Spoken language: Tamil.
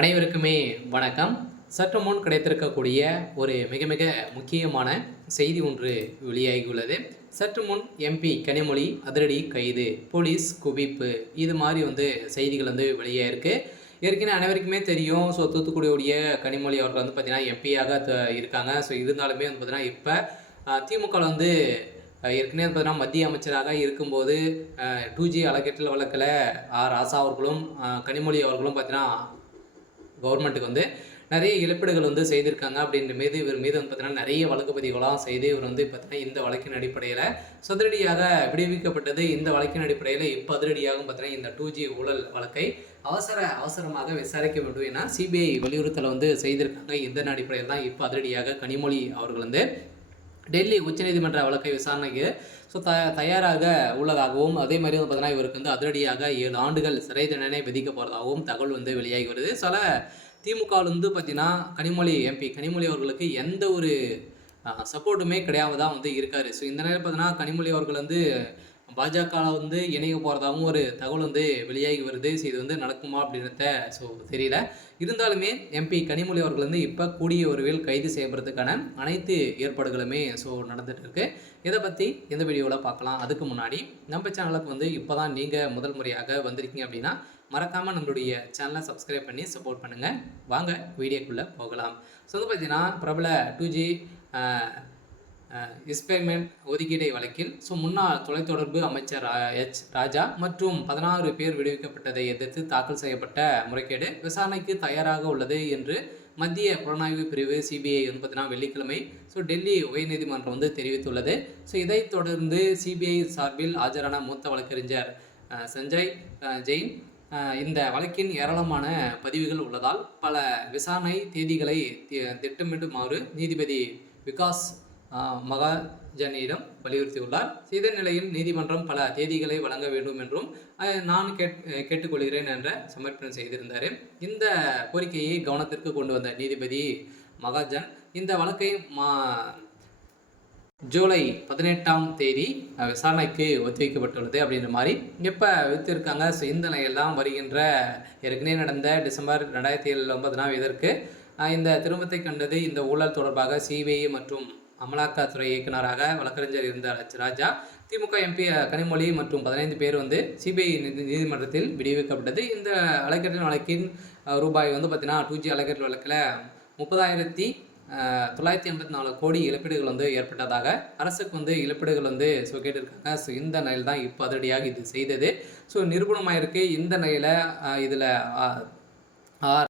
அனைவருக்குமே வணக்கம். சற்று முன் கிடைத்திருக்கக்கூடிய ஒரு மிக மிக முக்கியமான செய்தி ஒன்று வெளியாகியுள்ளது. சற்று முன் எம்பி கனிமொழி அதிரடி கைது, போலீஸ் குவிப்பு, இது மாதிரி செய்திகள் வெளியாயிருக்கு. ஏற்கனவே அனைவருக்குமே தெரியும். தூத்துக்குடியுடைய கனிமொழி அவர்கள் பார்த்தீங்கன்னா எம்பியாக இருக்காங்க. இருந்தாலுமே பார்த்தீங்கன்னா இப்போ திமுக ஏற்கனவே பார்த்தீங்கன்னா மத்திய அமைச்சராக இருக்கும்போது 2G அறக்கட்டளை வழக்கில் ராசா அவர்களும் கனிமொழி அவர்களும் பார்த்தீங்கன்னா கவர்மெண்ட்டுக்கு நிறைய இழப்பீடுகள் செய்திருக்காங்க. அப்படின்ற மீது இவர் மீது பார்த்தீங்கன்னா நிறைய வழக்கு பதிவுகளாம் செய்து இவர் பார்த்தீங்கன்னா இந்த வழக்கின் அடிப்படையில் சதுரடியாக விடுவிக்கப்பட்டது. இந்த வழக்கின் அடிப்படையில் இப்போ அதிரடியாக பார்த்தீங்கன்னா இந்த 2G ஊழல் வழக்கை அவசரமாக விசாரிக்க வேண்டும் என சிபிஐ வலியுறுத்தலை செய்திருக்காங்க. இதன் அடிப்படையில் தான் இப்போ அதிரடியாக கனிமொழி அவர்கள் டெல்லி உச்சநீதிமன்ற வழக்கை விசாரணைக்கு தயாராக உள்ளதாகவும், அதே மாதிரி பார்த்தீங்கன்னா இவருக்கு அதிரடியாக 7 ஆண்டுகள் சிறை தண்டனை விதிக்க போகிறதாகவும் தகவல் வெளியாகி வருது. சில திமுக பார்த்தீங்கன்னா எம்பி கனிமொழி அவர்களுக்கு எந்த ஒரு சப்போர்ட்டுமே கிடையாம தான் இருக்காரு. இந்த நேரம் பார்த்தீங்கன்னா கனிமொழி அவர்கள் பாஜக இணைய போகிறதாகவும் ஒரு தகவல் வெளியாகி வருது. இது நடக்குமா அப்படின்றத தெரியல. இருந்தாலுமே எம்பி கனிமொழி அவர்கள் இப்போ கூடிய விரைவில் கைது செய்யப்படுறதுக்கான அனைத்து ஏற்பாடுகளுமே நடந்துட்டு இருக்கு. இதை பற்றி இந்த வீடியோவில் பார்க்கலாம். அதுக்கு முன்னாடி நம்ம சேனலுக்கு இப்போ தான் நீங்கள் முதல் முறையாக வந்திருக்கீங்க அப்படின்னா மறக்காமல் நம்மளுடைய சேனலை சப்ஸ்கிரைப் பண்ணி சப்போர்ட் பண்ணுங்கள். வாங்க வீடியோக்குள்ளே போகலாம். பார்த்தீங்கன்னா பிரபல 2G எக்ஸ்பெரிமெண்ட் ஒதுக்கீடு வழக்கில் முன்னாள் தொலைத்தொடர்பு அமைச்சர் ராஜா மற்றும் 16 பேர் விடுவிக்கப்பட்டதை எதிர்த்து தாக்கல் செய்யப்பட்ட முறைகேடு விசாரணைக்கு தயாராக உள்ளது என்று மத்திய புலனாய்வு பிரிவு சிபிஐ பார்த்தீங்கன்னா வெள்ளிக்கிழமை டெல்லி உயர்நீதிமன்றம் தெரிவித்துள்ளது. இதைத் தொடர்ந்து சிபிஐ சார்பில் ஆஜரான மூத்த வழக்கறிஞர் சஞ்சய் ஜெயின் இந்த வழக்கின் ஏராளமான பதிவுகள் உள்ளதால் பல விசாரணை தேதிகளை திட்டமிடுமாறு நீதிபதி விகாஸ் மகாஜனிடம் வலியுறுத்தியுள்ளார். இதன் நிலையில் நீதிமன்றம் பல தேதிகளை வழங்க வேண்டும் என்றும் நான் கேட்டுக்கொள்கிறேன் என்ற சமர்ப்பணம் செய்திருந்தார். இந்த கோரிக்கையை கவனத்திற்கு கொண்டு வந்த நீதிபதி மகாஜன் இந்த வழக்கை ஜூலை 18ஆம் தேதி விசாரணைக்கு ஒத்திவைக்கப்பட்டுள்ளது அப்படின்ற மாதிரி எப்போ வைத்திருக்காங்க. இந்த நிலையெல்லாம் வருகின்ற ஏற்கனவே நடந்த டிசம்பர் 2007 இதற்கு இந்த திருமணத்தை கண்டது. இந்த ஊழல் தொடர்பாக சிபிஐ மற்றும் அமலாக்கத்துறை இயக்குநராக வழக்கறிஞர் இருந்தார் ராஜா. திமுக எம்பி கனிமொழி மற்றும் 15 பேர் சிபிஐ நீதிமன்றத்தில் விடுவிக்கப்பட்டது. இந்த அலைக்கற்றல் வழக்கின் ரூபாய் பார்த்தீங்கன்னா 2G அலைக்கற்றல் வழக்கில் 30,984 கோடி இழப்பீடுகள் ஏற்பட்டதாக அரசுக்கு இழப்பீடுகள் கேட்டிருக்காங்க. இந்த நிலையில் தான் இப்போ அதிரடியாக இது செய்தது. நிரூபணமாயிருக்கு. இந்த நிலையில் இதில்